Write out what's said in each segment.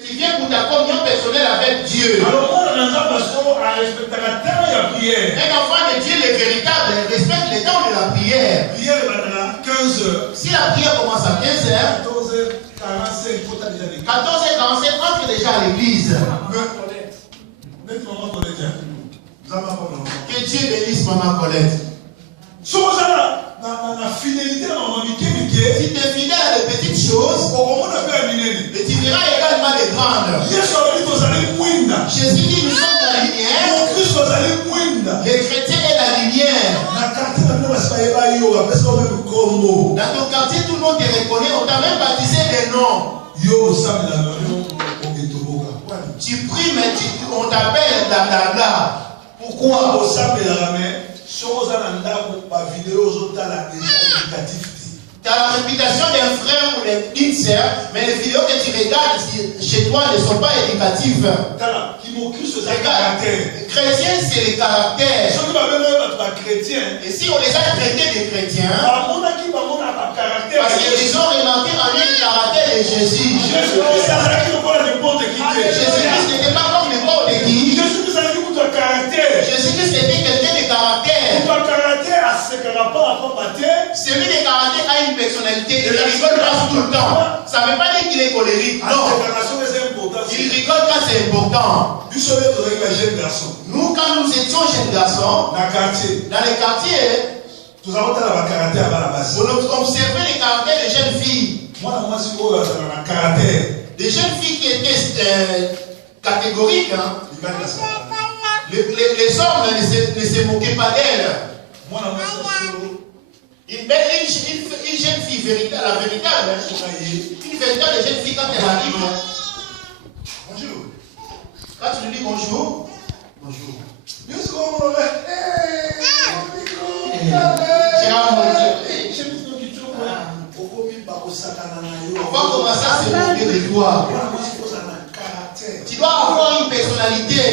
Tu viens pour ta communion personnelle avec Dieu. Un enfant de Dieu, le véritable, respecte le temps de la prière. 15h. Si la prière commence à 15h, 14h45, entre déjà à l'église. Que Dieu bénisse Maman Colette. Si tu es fidèle à des petites choses, mais tu verras également les grandes. Jésus dit nous sommes la lumière. Les chrétiens est la lumière. Dans ton quartier, tout le monde te reconnaît. On t'a même baptisé des noms. Tu pries, mais on t'appelle blabla. Pourquoi? Tu as la réputation d'un frère ou d'une sœur, mais les vidéos que tu regardes chez toi ne sont pas éducatives. Chrétien, c'est le caractère. Et si on les a traités des chrétiens, parce qu'ils ont remarqué en lui le caractère de Jésus. Jésus-Christ n'était pas comme n'importe qui. Jésus-Christ était quelqu'un de caractère. Celui de caractère a une personnalité. Il rigole pas tout le temps. Ça ne veut pas dire qu'il est colérique. Non. Il rigole quand c'est important. Nous, quand nous étions jeunes garçons, dans les quartiers, on observait les caractères des jeunes filles. Des jeunes filles qui étaient catégoriques. Hein. Les hommes ne se moquaient pas d'elles. Une jeune fille véritable, la véritable, une véritable jeune fille quand elle arrive. Bonjour. Quand tu lui dis bonjour, bonjour. On va commencer à se moquer de toi. Tu dois avoir une personnalité.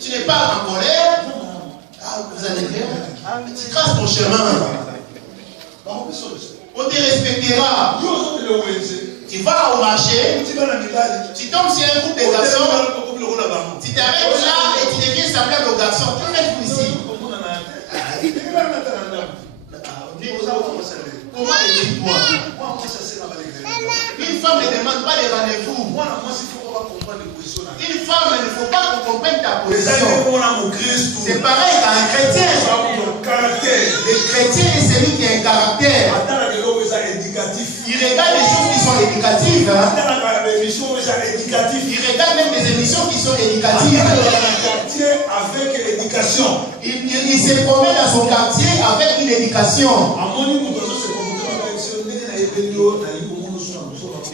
Tu n'es pas en colère. Vous allez bien. Tu traces ton chemin. On te respectera. Tu vas au marché. Tu tombes sur un groupe de garçons. Tu t'arrêtes là et tu deviens semblable aux garçons. Que faites-vous ici? Comment le dites-moi? Une femme ne demande pas de rendez-vous. Une femme, il ne faut pas qu'on comprenne ta position. C'est pareil qu'un chrétien. Le chrétien est celui qui a un caractère. Il regarde des choses qui sont éducatives. Il regarde même des émissions qui sont éducatives. Il se promène dans son quartier avec une éducation.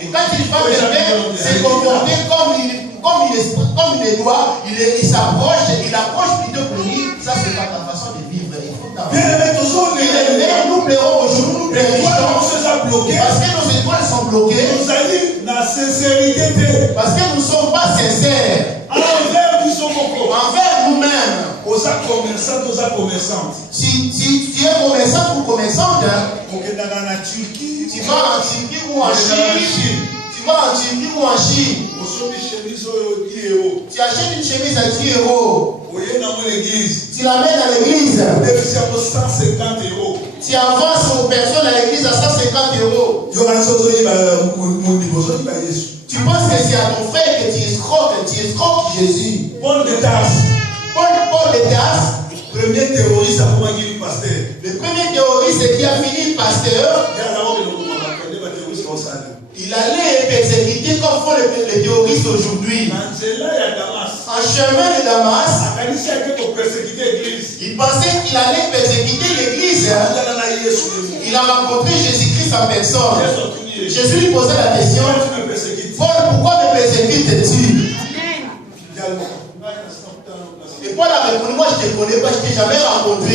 Et quand il va se comporter comme il doit, il s'approche, il approche plutôt que lui. Ça, c'est pas ta façon de vivre. Il faut nous plairons aujourd'hui, nous plairons. Parce que nos étoiles sont bloquées. Parce que nous ne sommes pas sincères. Envers nous-mêmes. Si tu es commerçant ou commerçante, tu vas en Turquie ou en Chine. Tu vas en Turquie ou en Chine. Tu achètes une chemise à 10 euros. Tu l'amènes à l'église. Tu avances aux personnes à l'église à 150 euros. Tu penses que c'est à ton frère que tu escroques Jésus. Paul de Tarse. Premier terroriste le premier terroriste qui a fini pasteur. Il allait persécuter comme font les terroristes aujourd'hui. En chemin de Damas, il pensait qu'il allait persécuter l'église. Il a rencontré Jésus-Christ en personne. Jésus lui posait la question: Paul, pourquoi me persécutes-tu? Et Paul a répondu: moi je ne te connais pas, je ne t'ai jamais rencontré.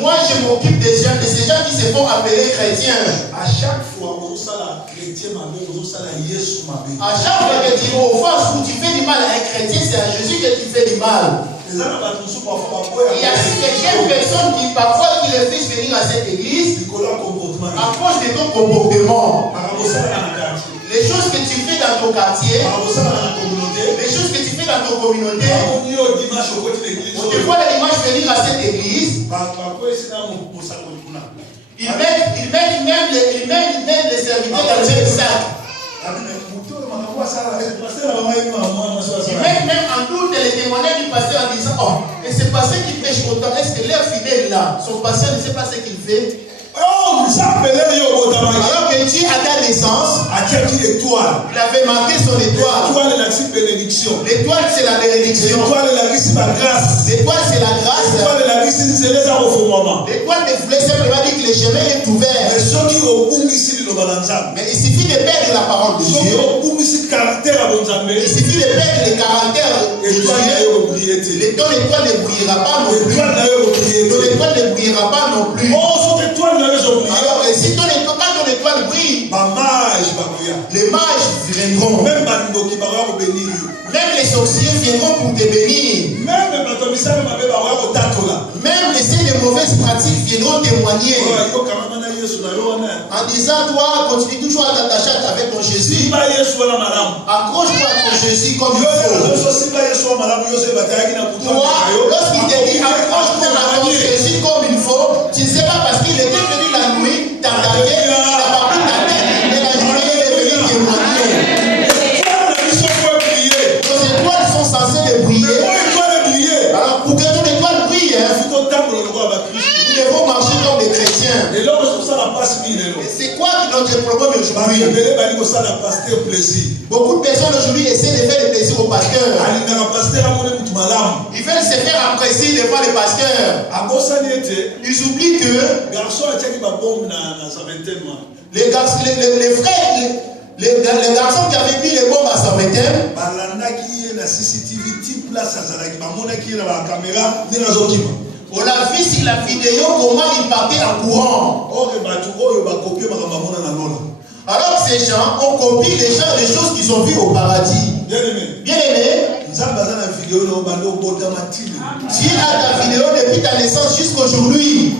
Moi je m'occupe des gens, de ces gens qui se font appeler chrétiens. À chaque fois que tu offenses ou tu fais du mal à un chrétien, c'est à Jésus que tu fais du mal. Il y a quelques personnes qui parfois qui les font venir à cette église à cause de ton comportement. Les Les choses que tu fais dans ton quartier, les choses que tu fais dans ton communauté, on te voit les dimanches venir à cette église. Ils mettent même les serviteurs dans le même sac. Ils mettent même en doute les témoignages du pasteur en disant, oh, et c'est pasteur qui prêche autant, est-ce que leur fidèle là, son pasteur ne sait pas ce qu'il fait? Alors que Dieu à ta naissance, il avait marqué son étoile. L'étoile c'est la bénédiction. L'étoile c'est la grâce. L'étoile ne voulait simplement dire que le chemin est ouvert. Mais il suffit de perdre la parole de Dieu. Il suffit de perdre le caractère de Dieu. Ton étoile ne brillera pas non plus. Ton étoile ne brillera pas non plus. Alors, si ton étoile brille, les mages viendront. Même les sorciers viendront pour te bénir. Même les signes de mauvaises pratiques viendront témoigner. En disant, toi, continue toujours à t'attacher avec ton Jésus. Accroche-toi à ton Jésus comme il faut. Toi, lorsqu'il te dit accroche-toi à ton Jésus comme il faut, tu ne sais pas parce qu'il était venu la nuit, t'as regardé, il n'a pas pris ta tête, et la journée il est venu témoigner. Nos étoiles sont censées de briller. Alors pour que ton étoile brille, nous devons marcher comme des chrétiens. Et c'est quoi notre problème aujourd'hui? Beaucoup de personnes aujourd'hui essaient de faire des plaisirs au pasteur. Ils veulent se faire apprécier devant les pasteurs. Ils oublient que les garçons qui avaient mis les bombes à sa vingtaine, on a vu sur la vidéo comment ils partaient en courant. Alors que ces gens ont copié les choses qu'ils ont vues au paradis. Bien-aimé, Dieu a ta vidéo depuis ta naissance jusqu'aujourd'hui.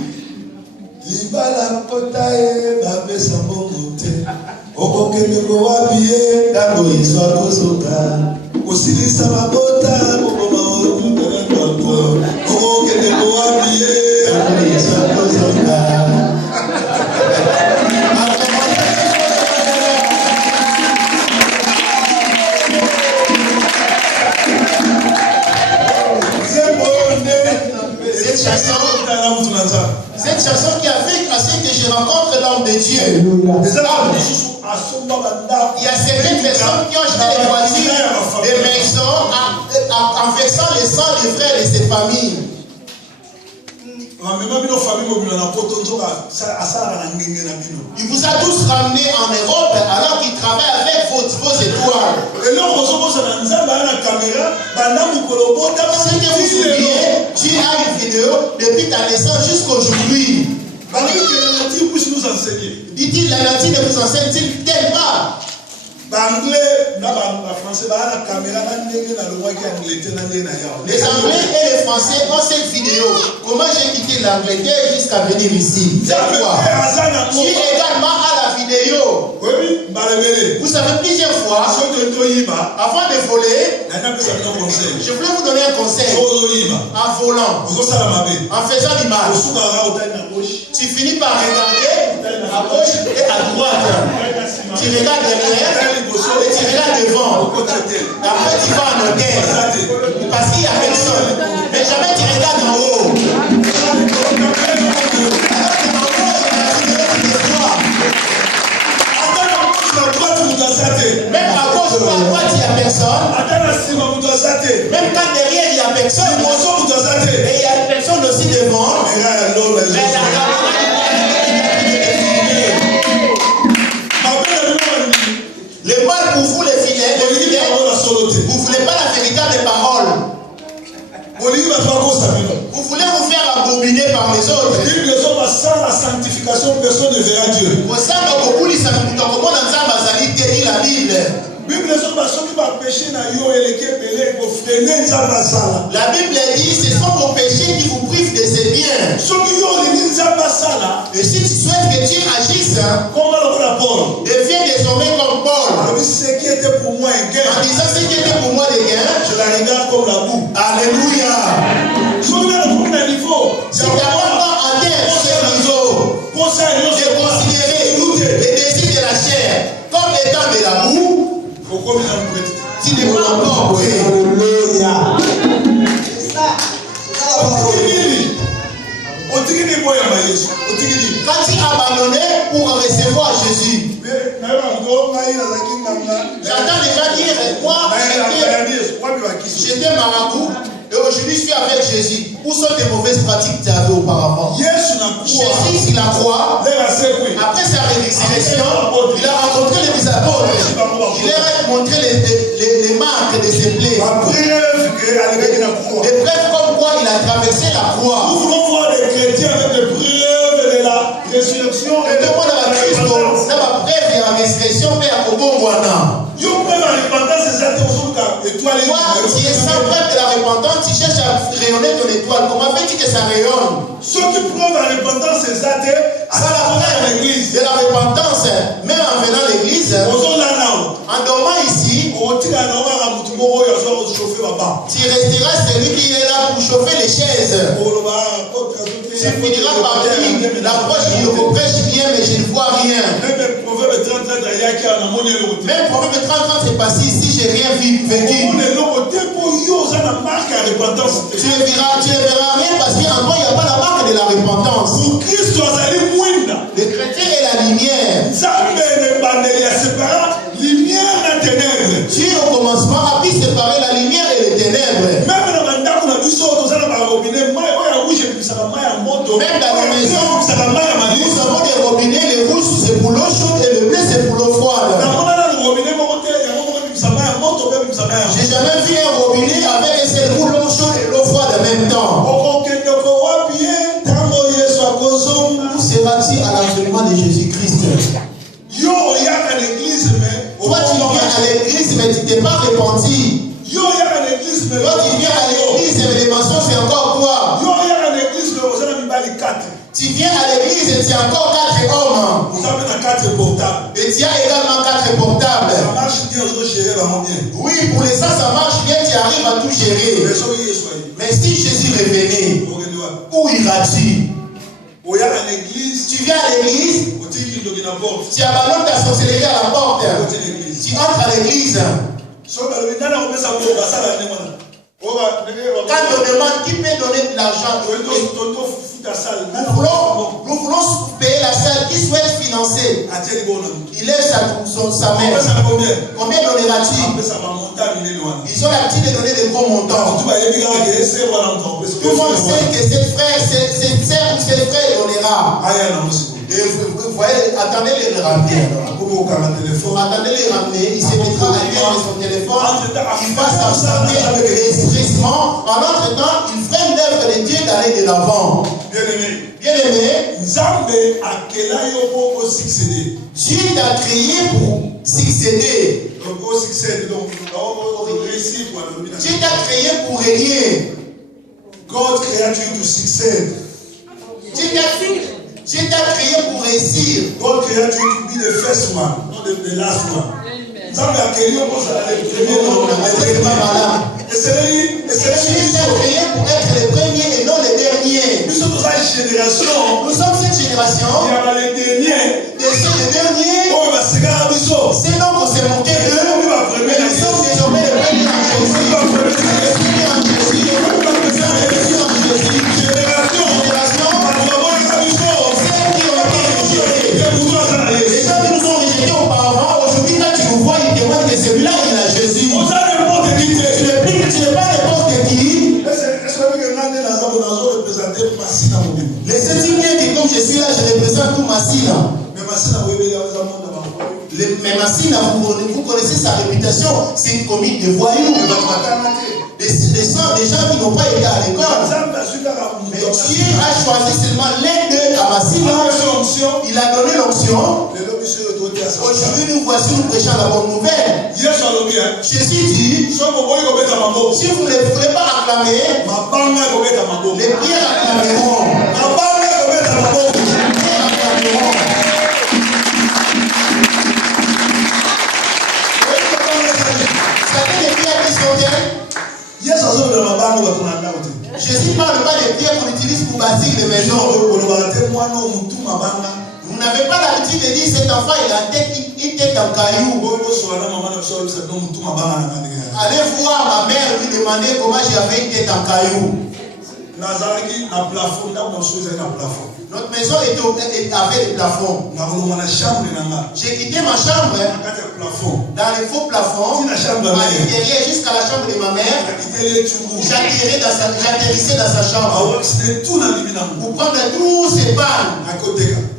Cette chanson qui a fait à ce que je rencontre l'homme de Dieu. Il y a certaines personnes qui ont acheté des voitures, des maisons, en versant le sang des frères de ces familles. Il vous a tous ramené en Europe alors qu'il travaille avec vos étoiles. Ce que vous oubliez, Dieu a une vidéo depuis ta naissance jusqu'aujourd'hui. Dit-il, la nature ne vous enseigne-t-il pas? Les Anglais et les Français ont cette vidéo. Comment j'ai quitté l'Angleterre jusqu'à venir ici? C'est quoi? Qui également a la vidéo. Vous savez, plusieurs fois, avant de voler, je voulais vous donner un conseil. En volant, en faisant l'image, tu finis par regarder à gauche et à droite. Tu regardes derrière et tu regardes devant. Après tu vas en hôtel parce qu'il n'y a personne. Mais jamais tu regardes en haut. Même à gauche ou à droite il n'y a personne. Même quand derrière il n'y a personne. Et il y a une personne aussi devant. Le mal pour vous les fidèles, vous ne voulez pas la véritable parole. Vous voulez vous faire abominer par les autres. Sans la sanctification, personne ne verra Dieu. La Bible. La Bible dit ce sont vos péchés qui vous privent de ses biens. Et si tu souhaites que Dieu agisse, deviens désormais comme Paul. Ce qui était pour moi un gain, en disant ce qui était pour moi des gains, je la regarde comme la boue. Alléluia. Si on a un niveau, Si tu n'as pas atteint ce niveau, de considérer les désirs de la chair comme étant de la boue, tu n'es pas encore prêt. Alléluia. C'est ça. Quand tu abandonnais pour recevoir Jésus, j'entends déjà dire, moi, j'étais marabout et aujourd'hui je suis avec Jésus. Où sont tes mauvaises pratiques que tu avais auparavant? Jésus, sur la croix, après sa résurrection, il a rencontré les apôtres. Il leur a montré les marques de ses plaies. Des preuves comme quoi il a traversé la croix. Nous voulons voir les chrétiens avec des preuves de la résurrection. Et demande à Christ, c'est la preuve de la résurrection, mais à Kobongwana. Toi, tu es sans preuve de la repentance, tu cherches à rayonner ton étoile. Comment fais-tu que ça rayonne? Ce qui prouve la repentance, c'est ça, ça la preuve de la repentance, même en venant à l'église, en dormant ici, tu resteras celui qui est là pour chauffer les chaises. Tu finiras par dire, l'approche, il reprêche bien, mais je ne vois rien. Même Proverbe 30, même Proverbe 30 c'est passé ici, j'ai rien vécu. Tu ne verras rien parce qu'en toi, il n'y a pas la marque de la repentance. Le chrétien est la lumière. Dieu au commencement a pu séparer la lumière et les ténèbres. Même dans la maison, nous avons des robinets, les rouges c'est pour l'eau chaude et le bleu c'est pour l'eau froide. J'ai jamais vu un robinet avec un seul pour l'eau chaude et l'eau froide en même temps. Où seras-tu à l'enseignement de Jésus-Christ? Toi tu viens à l'église mais tu t'es pas repenti. Toi tu viens à l'église mais les mensonges c'est encore toi. Tu viens à l'église et tu as encore 4 hommes. Et tu as également 4 portables. Oui, pour les ça marche bien, tu arrives à tout gérer. Mais si Jésus revenait, où iras-tu? Tu viens à l'église, tu abandonnes ta sorcellerie à la porte. Tu entres à l'église. Quand on demande qui peut donner de l'argent, nous voulons payer la salle qui souhaite financer. Il lève sa main. Combien donneras-tu? Ils ont l'habitude de donner des gros montants. Tout le monde sait que cette sœur ou cette frère donnera. Et vous voyez, attendez les ramener. Attendez les ramener. Il se mettra à lire son téléphone. Il va s'absenter expressement. En l'entretemps, il ferait l'œuvre de Dieu d'aller de l'avant. Bien-aimé, Dieu t'a créé pour succéder. Dieu t'a créé pour régner. God created you to succeed. Dieu t'a créé pour réussir. God created you to be the first one, not the last one. Dieu t'a créé pour être le premier et non le dernier. Nous sommes cette génération. Il y a les derniers. Les derniers. C'est donc qu'on s'est monté d'eux. Mais nous sommes désormais les premiers en Jésus. Celui-là, il a Jésus. Tu n'es pas n'importe qui. Les septièmes que comme je suis là, je représente tout Massina. Mais Massina, vous connaissez sa réputation, c'est une comique de voyous. Des gens qui n'ont pas été à l'école. Mais Dieu a choisi seulement l'un d'eux à Massina. Il a donné l'onction. Aujourd'hui, nous voici, nous prêchons la bonne nouvelle. Jésus dit, si vous ne voulez pas acclamer, les prières acclameront. Jésus parle pas des pierres qu'on utilise pour bâtir les maisons. Vous n'avez pas l'habitude de dire cet enfant il a une tête en caillou. Allez voir ma mère lui demander comment j'avais une tête en caillou. Notre maison avait des plafonds. J'ai quitté ma chambre dans les faux plafonds, à l'intérieur jusqu'à la chambre de ma mère. J'atterrissais dans sa chambre pour prendre tous ces balles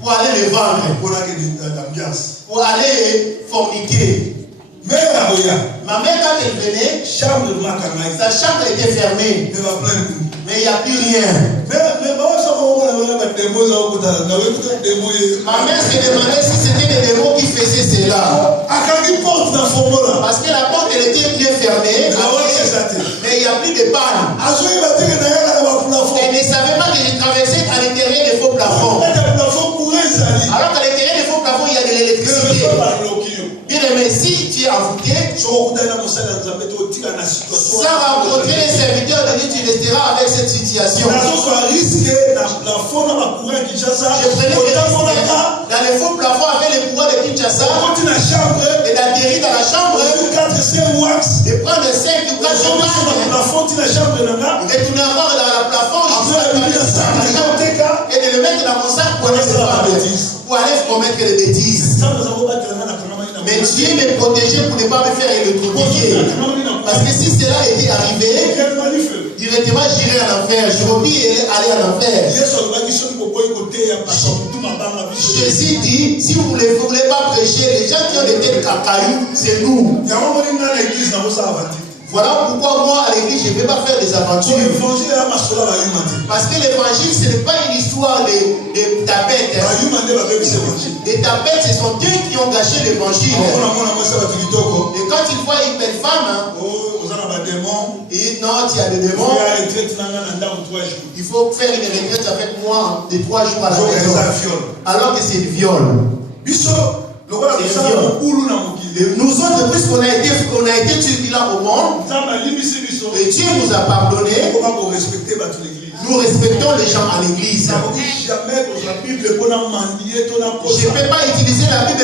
pour aller les vendre, pour aller forniquer. Ma mère, quand elle venait, sa chambre était fermée. Mais il n'y a plus rien. Ma mère se demandait si c'était des démons qui faisaient cela. Parce que la porte elle était bien fermée. Mais il n'y a plus de panne. Elle ne savait pas que je traversais à l'intérieur des faux plafonds. Alors qu'à l'intérieur des faux plafonds, il y a de l'électricité. Bien aimé, si tu es envoûté, sans rencontrer les serviteurs de Dieu, tu resteras avec cette situation. Je prenais des risques dans les faux plafonds avec les pouvoirs de Kinshasa et d'atterrir dans la chambre, de prendre 5 ou 4 et de tourner encore dans la plafond et de le mettre dans mon sac pour aller commettre des bêtises. Mais Dieu me protégeait pour ne pas me faire électrocuter. Parce que si cela était arrivé, directement j'irais en enfer. Je vais aller en enfer. Jésus dit, si vous ne voulez pas prêcher, les gens qui ont des têtes cacailloux, c'est nous. Voilà pourquoi moi à l'église je ne vais pas faire des aventures. Parce que l'évangile ce n'est pas une histoire de tapettes. Les tapettes ce sont eux qui ont gâché l'évangile. Et quand ils voient une belle femme, et non, tu as des démons, il faut faire une retraite avec moi de 3 jours à la maison. Alors que c'est le viol. Nous autres, puisqu'on a été turbulents au monde, et Dieu nous a pardonné, nous respectons les gens à l'église. Je ne peux pas utiliser la Bible